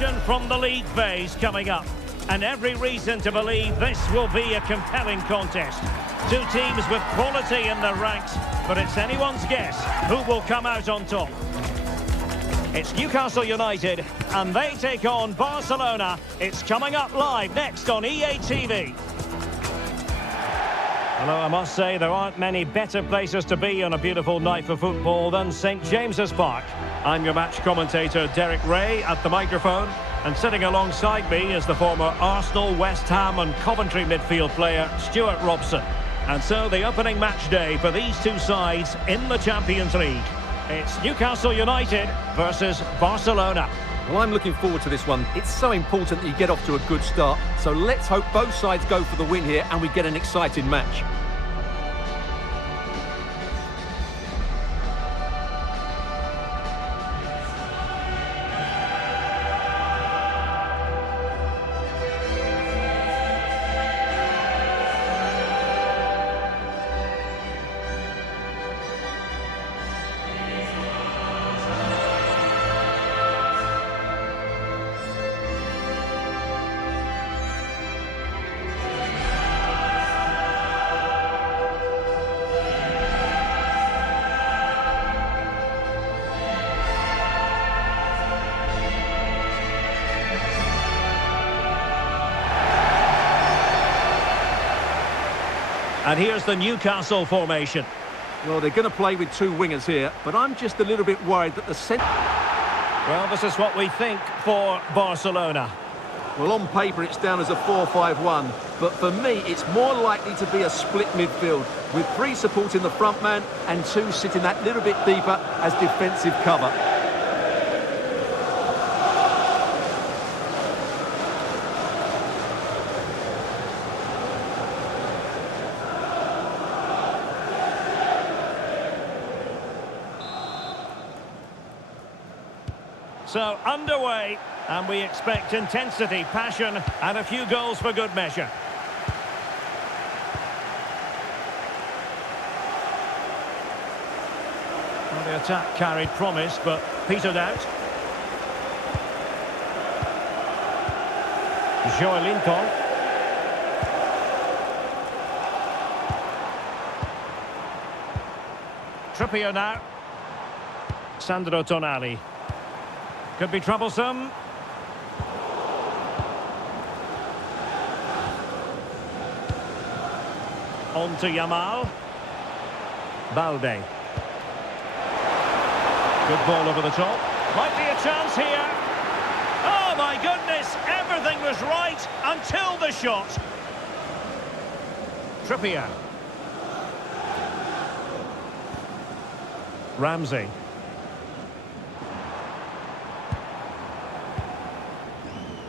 Action from the league phase coming up. And every reason to believe this will be a compelling contest. Two teams with quality in their ranks, but it's anyone's guess who will come out on top. It's Newcastle United, and they take on Barcelona. It's coming up live next on EA TV. Although I must say there aren't many better places to be on a beautiful night for football than St James's Park. I'm your match commentator Derek Ray at the microphone, and sitting alongside me is the former Arsenal, West Ham and Coventry midfield player Stuart Robson. And so the opening match day for these two sides in the Champions League. It's Newcastle United versus Barcelona. Well, I'm looking forward to this one. It's so important that you get off to a good start. So let's hope both sides go for the win here and we get an exciting match. And here's the Newcastle formation. Well, they're going to play with two wingers here, but I'm just a little bit worried that the centre... Well, this is what we think for Barcelona. Well, on paper, it's down as a 4-5-1, but for me, it's more likely to be a split midfield, with three supporting the front man and two sitting that little bit deeper as defensive cover. So, underway, and we expect intensity, passion, and a few goals for good measure. Well, the attack carried promise, but petered out. Joelinton. Trippier now. Sandro Tonali. Could be troublesome. On to Yamal. Balde. Good ball over the top. Might be a chance here. Oh my goodness, everything was right until the shot. Trippier. Ramsey.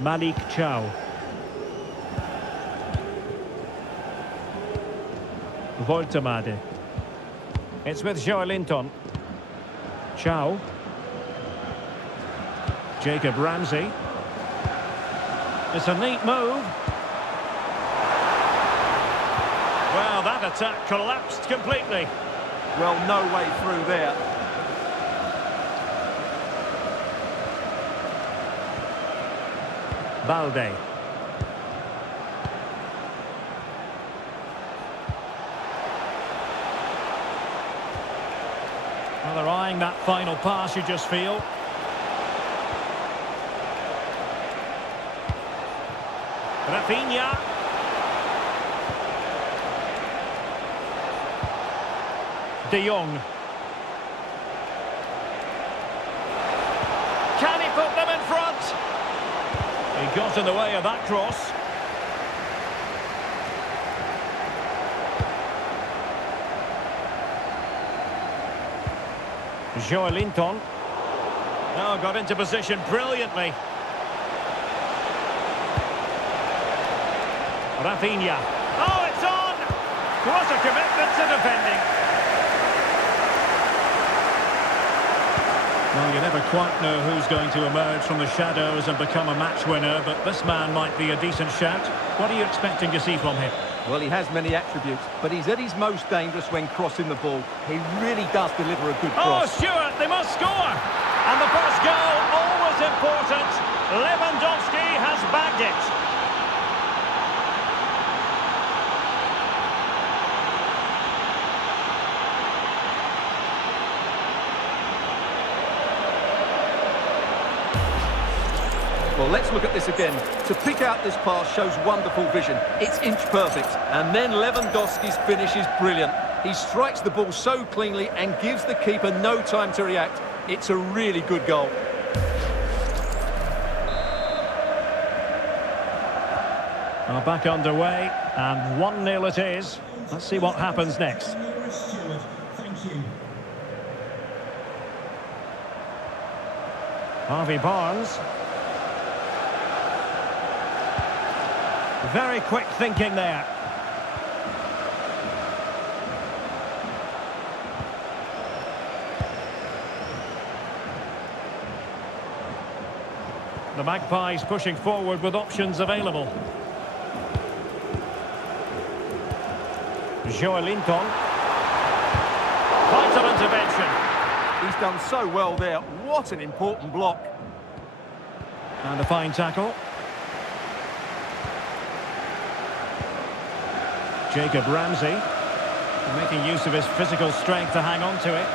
Malik Chow. Voltemade. It's with Joelinton. Chow. Jacob Ramsey. It's a neat move. Well, that attack collapsed completely. Well, no way through there. Balde. Well, they're eyeing that final pass, you just feel. Rafinha. De Jong. Can he put them in front? He got in the way of that cross. Joelinton. Oh, got into position brilliantly. Rafinha. Oh, it's on! What a commitment to defending. Well, you never quite know who's going to emerge from the shadows and become a match winner, but this man might be a decent shout. What are you expecting to see from him? Well, he has many attributes, but he's at his most dangerous when crossing the ball. He really does deliver a good cross. Oh, Stuart, they must score! And the first goal, always important. Lewandowski has bagged it. Well, let's look at this again. To pick out this pass shows wonderful vision. It's inch perfect. And then Lewandowski's finish is brilliant. He strikes the ball so cleanly and gives the keeper no time to react. It's a really good goal. Well, back underway, and 1-0 it is. Let's see what happens next. Harvey Barnes. Very quick thinking there. The Magpies pushing forward with options available. Joelinton. Vital intervention. He's done so well there. What an important block. And a fine tackle. Jacob Ramsey, making use of his physical strength to hang on to it.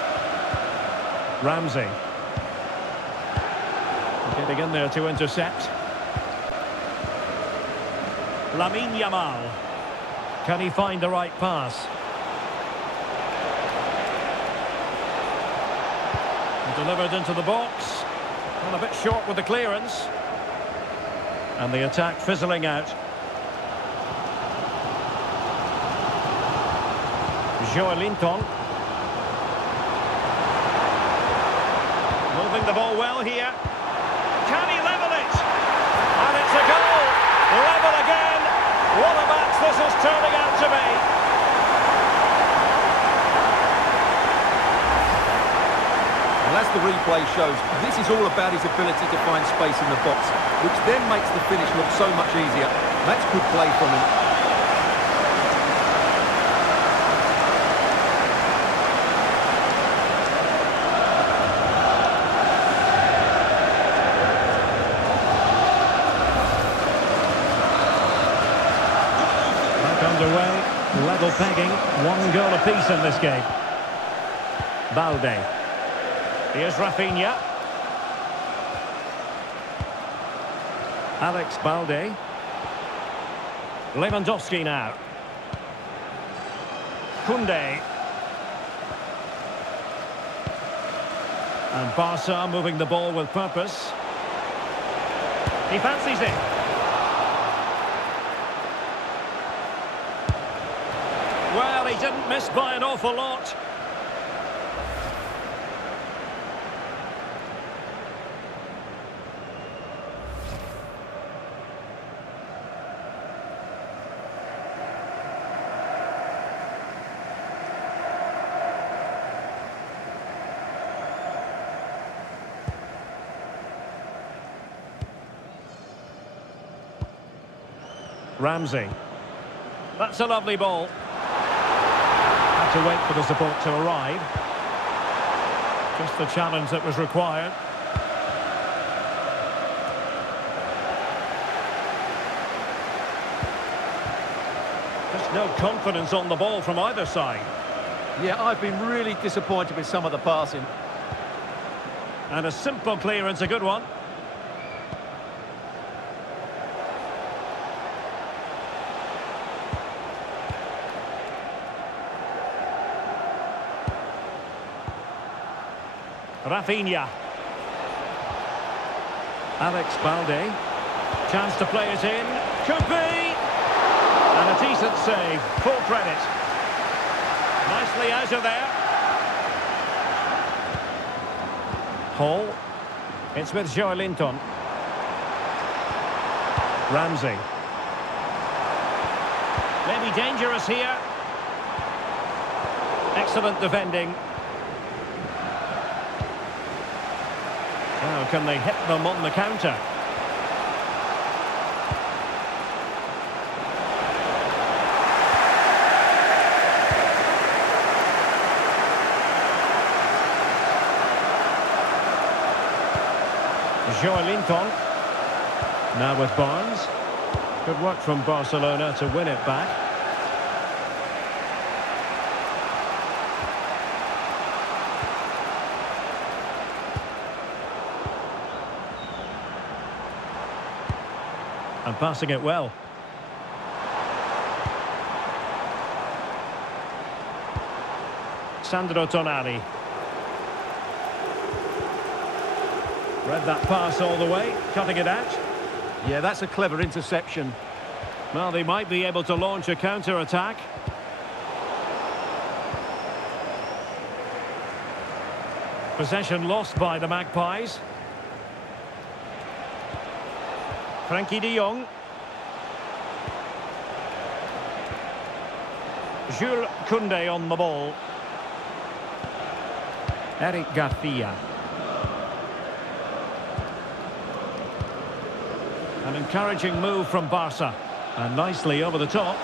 Ramsey. Getting in there to intercept. Lamine Yamal. Can he find the right pass? Delivered into the box. And a bit short with the clearance. And the attack fizzling out. Joelinton. Moving the ball well here. Can he level it? And it's a goal. Level again. What a match this is turning out to be. Well, as the replay shows, this is all about his ability to find space in the box, which then makes the finish look so much easier. That's good play from him. Underway, level pegging, 1 goal apiece in this game. Balde. Here's Rafinha. Alex Balde. Lewandowski now. Koundé. And Barca moving the ball with purpose. He fancies it. Well, he didn't miss by an awful lot. Ramsey. That's a lovely ball. To wait for the support to arrive. Just the challenge that was required. Just no confidence on the ball from either side. Yeah, I've been really disappointed with some of the passing. And a simple clearance, a good one. Rafinha. Alex Balde. Chance to play it in. Could be! And a decent save. Full credit. Nicely out of there. Hall. It's with Joelinton. Ramsey. Maybe dangerous here. Excellent defending. Now, can they hit them on the counter? Joelinton. Now with Barnes. Good work from Barcelona to win it back. And passing it well. Sandro Tonali. Read that pass all the way, cutting it out. Yeah, that's a clever interception. Well, they might be able to launch a counter-attack. Possession lost by the Magpies. Frankie de Jong. Jules Koundé on the ball. Eric Garcia. An encouraging move from Barca. And nicely over the top.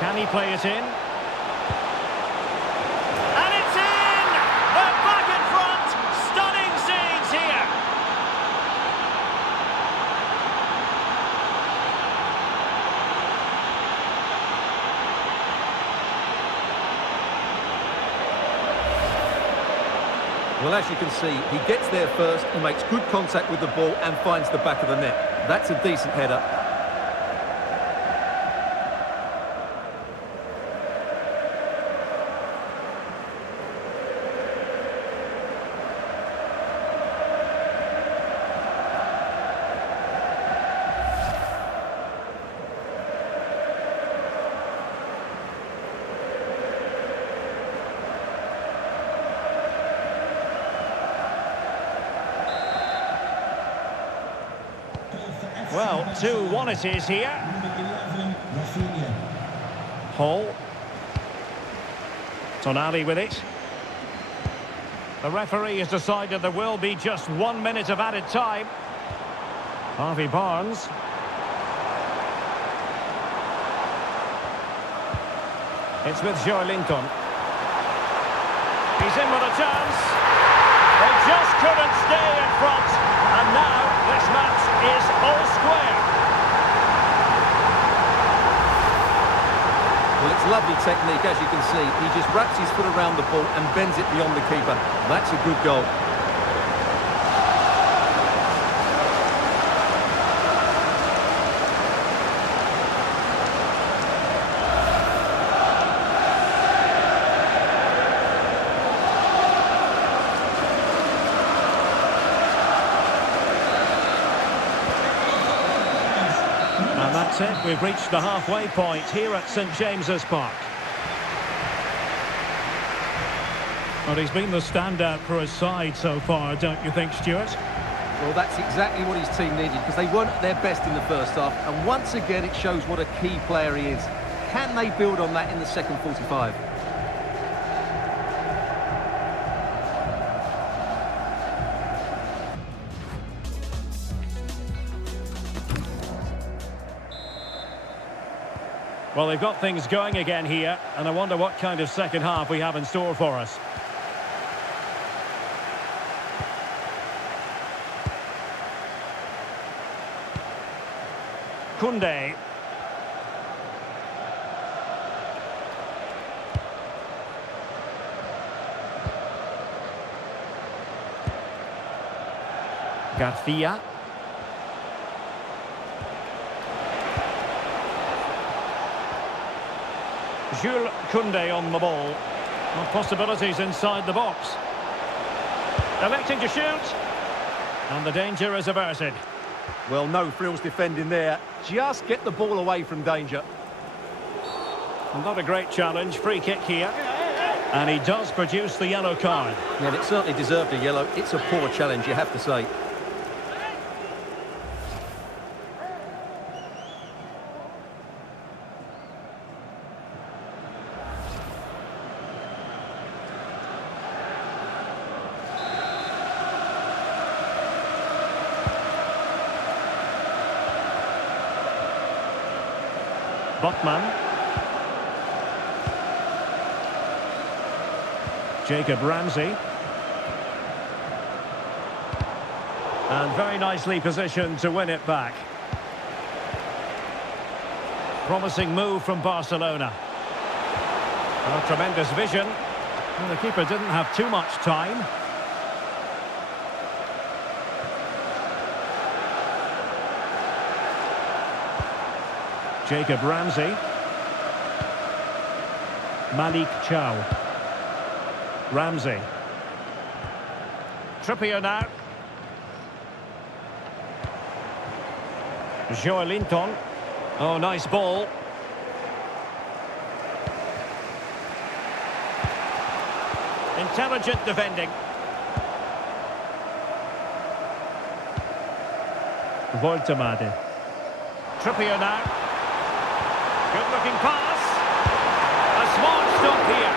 Can he play it in? And it's in! They're back in front! Stunning scenes here! Well, as you can see, he gets there first, he makes good contact with the ball and finds the back of the net. That's a decent header. Well, 2-1 it is here. Hall. Tonali with it. The referee has decided there will be just 1 minute of added time. Harvey Barnes. It's with Joe Linton. He's in with a chance. They just couldn't stay in front. And now this match is all square. Well, it's lovely technique, as you can see. He just wraps his foot around the ball and bends it beyond the keeper. That's a good goal. And that's it. We've reached the halfway point here at St James's Park. Well, he's been the standout for his side so far, don't you think, Stuart? Well, that's exactly what his team needed, because they weren't at their best in the first half. And once again, it shows what a key player he is. Can they build on that in the second 45? Well, they've got things going again here, and I wonder what kind of second half we have in store for us. Koundé. Garcia. Jules Koundé on the ball. Well, possibilities inside the box. Electing to shoot. And the danger is averted. Well, no frills defending there. Just get the ball away from danger. Not a great challenge. Free kick here. And he does produce the yellow card. Yeah, and it certainly deserved a yellow. It's a poor challenge, you have to say. Botman. Jacob Ramsey. And very nicely positioned to win it back. Promising move from Barcelona. Oh, tremendous vision. Well, the keeper didn't have too much time. Jacob Ramsey. Malik Chow. Ramsey. Trippier now. Joelinton. Oh, nice ball. Intelligent defending. Voltemade. Trippier now. Good-looking pass. A smart stop here.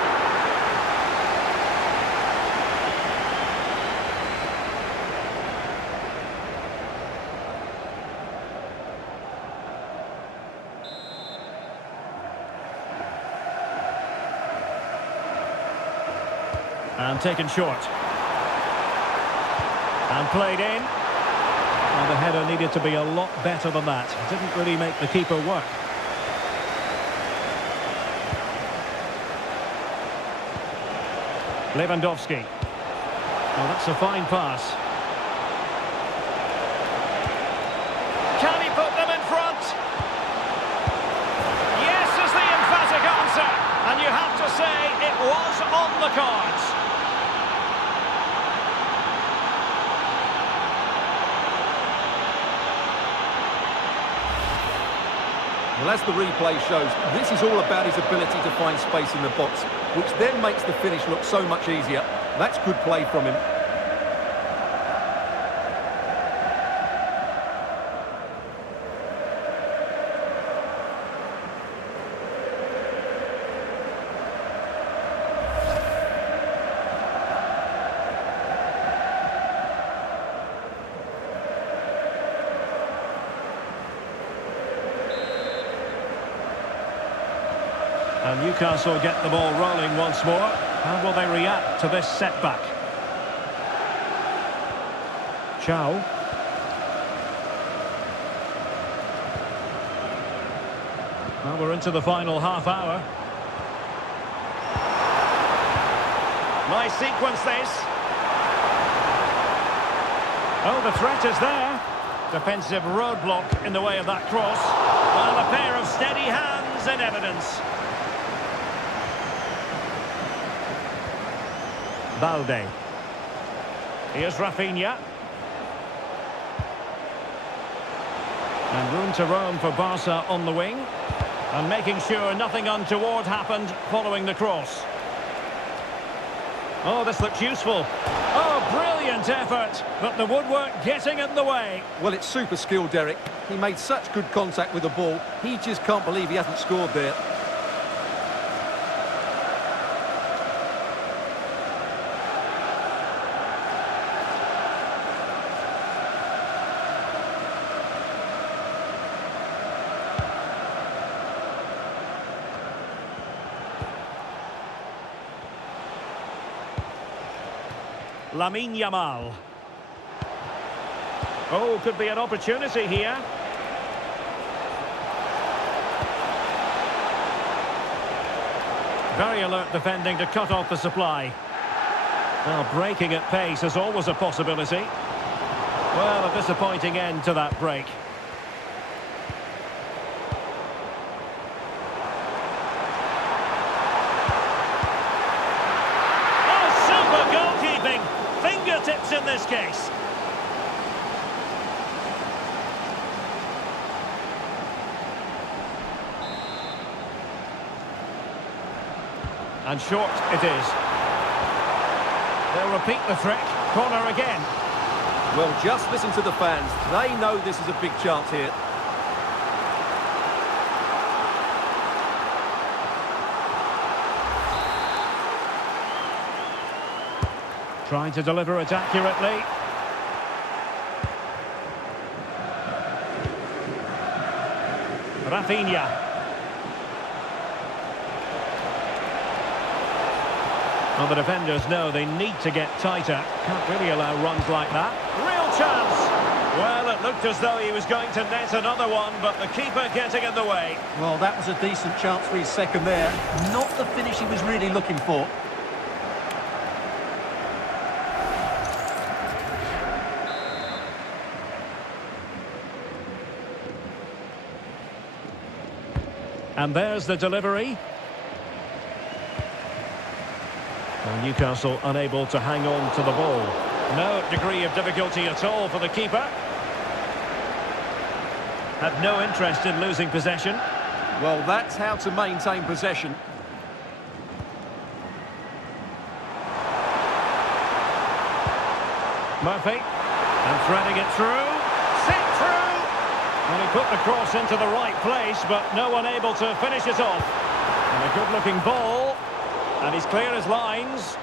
And taken short. And played in. Well, the header needed to be a lot better than that. Didn't really make the keeper work. Lewandowski. Oh, that's a fine pass. Can he put them in front? Yes is the emphatic answer. And you have to say it was on the cards. Well, as the replay shows, this is all about his ability to find space in the box, which then makes the finish look so much easier. That's good play from him. And Newcastle get the ball rolling once more. How will they react to this setback? Chow. Well, we're into the final half hour. Nice sequence this. Oh, the threat is there. Defensive roadblock in the way of that cross. Well, a pair of steady hands in evidence. Balde. Here's Rafinha. And room to roam for Barca on the wing. And making sure nothing untoward happened following the cross. Oh, this looks useful. Oh, brilliant effort. But the woodwork getting in the way. Well, it's super skill, Derek. He made such good contact with the ball. He just can't believe he hasn't scored there. Lamine Yamal. Oh, could be an opportunity here. Very alert defending to cut off the supply. Well, breaking at pace is always a possibility. Well, a disappointing end to that break. Fingertips in this case. And short it is. They'll repeat the trick. Corner again. Well, just listen to the fans. They know this is a big chance here. Trying to deliver it accurately. Rafinha. Well, the defenders know they need to get tighter. Can't really allow runs like that. Real chance. Well, it looked as though he was going to net another one, but the keeper getting in the way. Well, that was a decent chance for his second there. Not the finish he was really looking for. And there's the delivery. Well, Newcastle unable to hang on to the ball. No degree of difficulty at all for the keeper. Had no interest in losing possession. Well, that's how to maintain possession. Murphy. And threading it through. Set through! And he put the cross into the right place, but no one able to finish it off. And a good-looking ball. And he's clear as lines.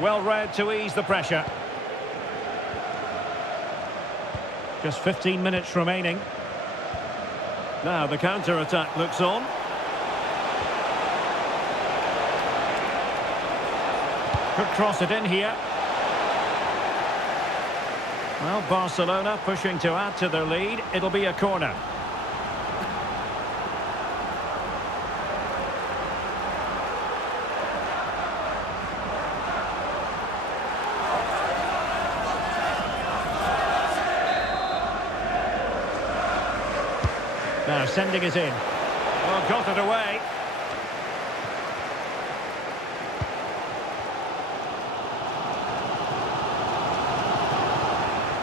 Well read to ease the pressure. Just 15 minutes remaining. Now the counter-attack looks on. Could cross it in here. Well, Barcelona pushing to add to their lead. It'll be a corner. Now sending it in. Well, got it away.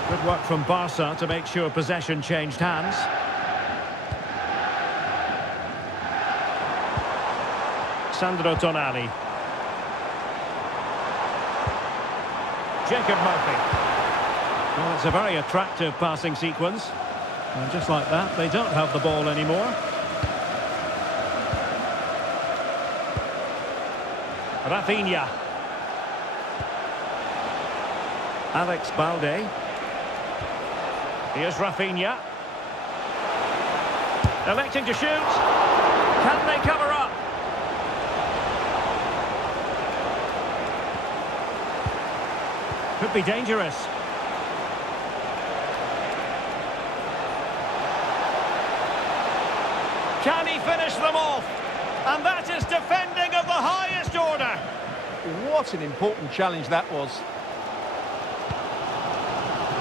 Good work from Barca to make sure possession changed hands. Sandro Tonali. Jacob Murphy. Well, it's a very attractive passing sequence. And just like that, they don't have the ball anymore. Rafinha. Alex Balde. Here's Rafinha. Electing to shoot. Can they cover up? Could be dangerous. Can he finish them off? And that is defending of the highest order. What an important challenge that was.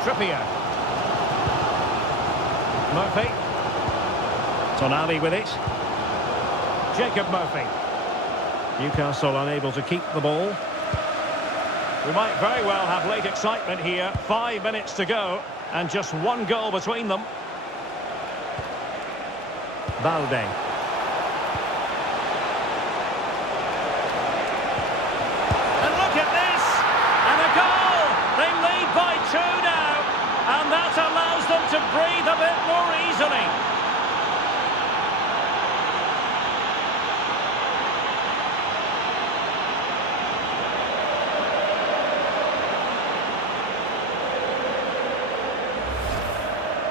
Trippier. Murphy. Tonali with it. Jacob Murphy. Newcastle unable to keep the ball. We might very well have late excitement here. 5 minutes to go and just one goal between them. Balde. And look at this! And a goal! They lead by 2 now. And that allows them to breathe a bit more easily.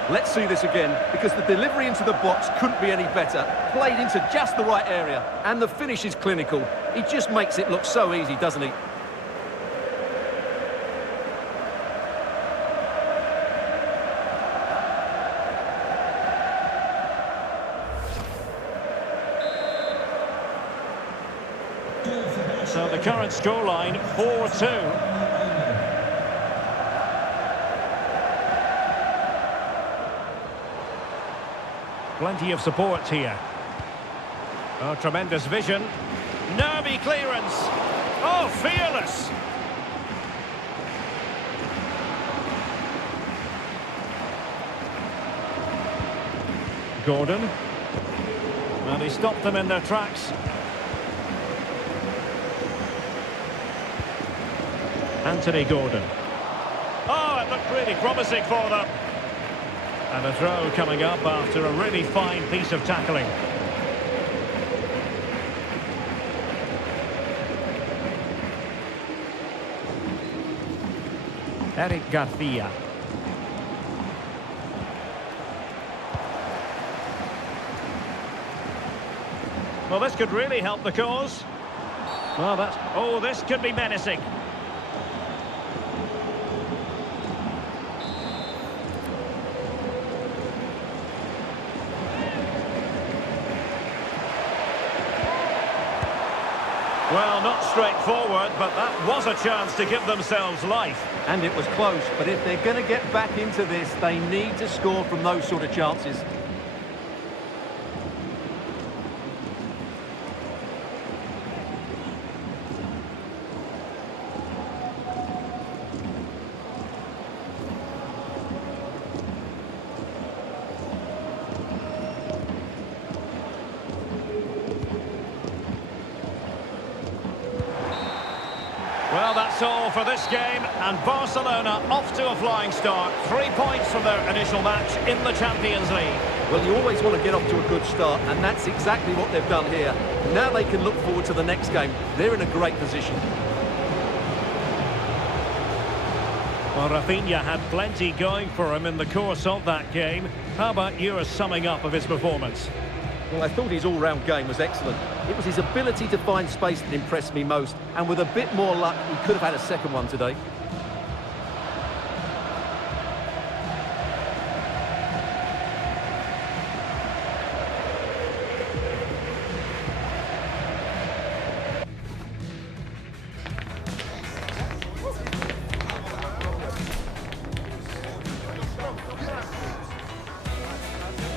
Let's see this again, because the delivery into the box couldn't be any better. Played into just the right area, and the finish is clinical. He just makes it look so easy, doesn't he? So the current scoreline, 4-2. Plenty of support here. Oh, tremendous vision. Nervy clearance. Oh, fearless. Gordon. Well, he stopped them in their tracks. Anthony Gordon. Oh, it looked really promising for them. And a throw coming up after a really fine piece of tackling. Eric Garcia. Well, this could really help the cause. Well, oh, this could be menacing. Well, not straightforward, but that was a chance to give themselves life. And it was close, but if they're going to get back into this, they need to score from those sort of chances. Well, that's all for this game, and Barcelona off to a flying start. 3 points from their initial match in the Champions League. Well, you always want to get off to a good start, and that's exactly what they've done here. Now they can look forward to the next game. They're in a great position. Well, Rafinha had plenty going for him in the course of that game. How about your summing up of his performance? Well, I thought his all-round game was excellent. It was his ability to find space that impressed me most, and with a bit more luck, he could have had a second one today.